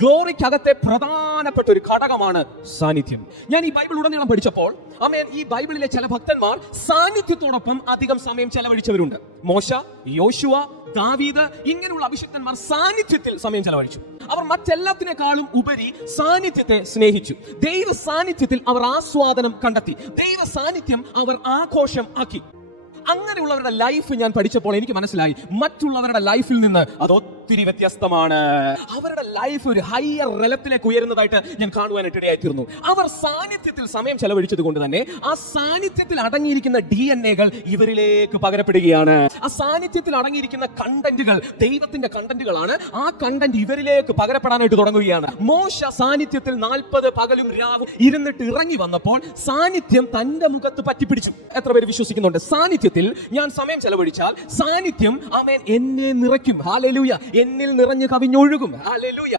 ഗ്ലോറിക്കകത്തെ പ്രധാനപ്പെട്ട ഒരു ഘടകമാണ് സാന്നിധ്യം. ഞാൻ ഈ ബൈബിൾ ഉടനീളം പഠിച്ചപ്പോൾ ഈ ബൈബിളിലെ ചില ഭക്തന്മാർ സാന്നിധ്യത്തോടൊപ്പം അധികം സമയം ചെലവഴിച്ചവരുണ്ട്. മോശ, യോശുവ, ദാവീദ് ഇങ്ങനെയുള്ള അഭിഷിക്തന്മാർ സാന്നിധ്യത്തിൽ സമയം ചെലവഴിച്ചു. അവർ മറ്റെല്ലാത്തിനേക്കാളും ഉപരി സാന്നിധ്യത്തെ സ്നേഹിച്ചു. ദൈവ സാന്നിധ്യത്തിൽ അവർ ആസ്വാദനം കണ്ടെത്തി. ദൈവ സാന്നിധ്യം അവർ ആഘോഷം ആക്കി. അങ്ങനെയുള്ളവരുടെ ലൈഫ് ഞാൻ പഠിച്ചപ്പോൾ എനിക്ക് മനസ്സിലായി, മറ്റുള്ളവരുടെ ലൈഫിൽ നിന്ന് അത് ഒത്തിരി വ്യത്യസ്തമാണ്. അവരുടെ ലൈഫ് ഒരു ഹയർ തലത്തിലേക്ക് ഉയരുന്നതായിട്ട് ഞാൻ കാണുവാനായിട്ട് ഇടയായിത്തീർന്നു. അവർ സാന്നിധ്യത്തിൽ സമയം ചെലവഴിച്ചത് കൊണ്ട് തന്നെ ആ സാന്നിധ്യത്തിൽ അടങ്ങിയിരിക്കുന്ന DNA-കൾ ഇവരിലേക്ക് പകരപ്പെടുകയാണ്. ആ സാന്നിധ്യത്തിൽ അടങ്ങിയിരിക്കുന്ന കണ്ടന്റുകൾ ദൈവത്തിന്റെ കണ്ടന്റുകളാണ്. ആ കണ്ടന്റ് ഇവരിലേക്ക് പകരപ്പെടാനായിട്ട് തുടങ്ങുകയാണ്. മോശ സാന്നിധ്യത്തിൽ 40 പകലും രാവും ഇരുന്നിട്ട് ഇറങ്ങി വന്നപ്പോൾ സാന്നിധ്യം തന്റെ മുഖത്ത് പറ്റിപ്പിടിച്ചു. എത്ര പേര് വിശ്വസിക്കുന്നുണ്ട്? സാന്നിധ്യത്തിൽ ഞാൻ സമയം ചെലവഴിച്ചാൽ സാന്നിധ്യം എന്നെ നിറയ്ക്കും. ഹല്ലേലൂയ. എന്നിൽ നിറഞ്ഞു കവിഞ്ഞൊഴുകും. ഹല്ലേലൂയ.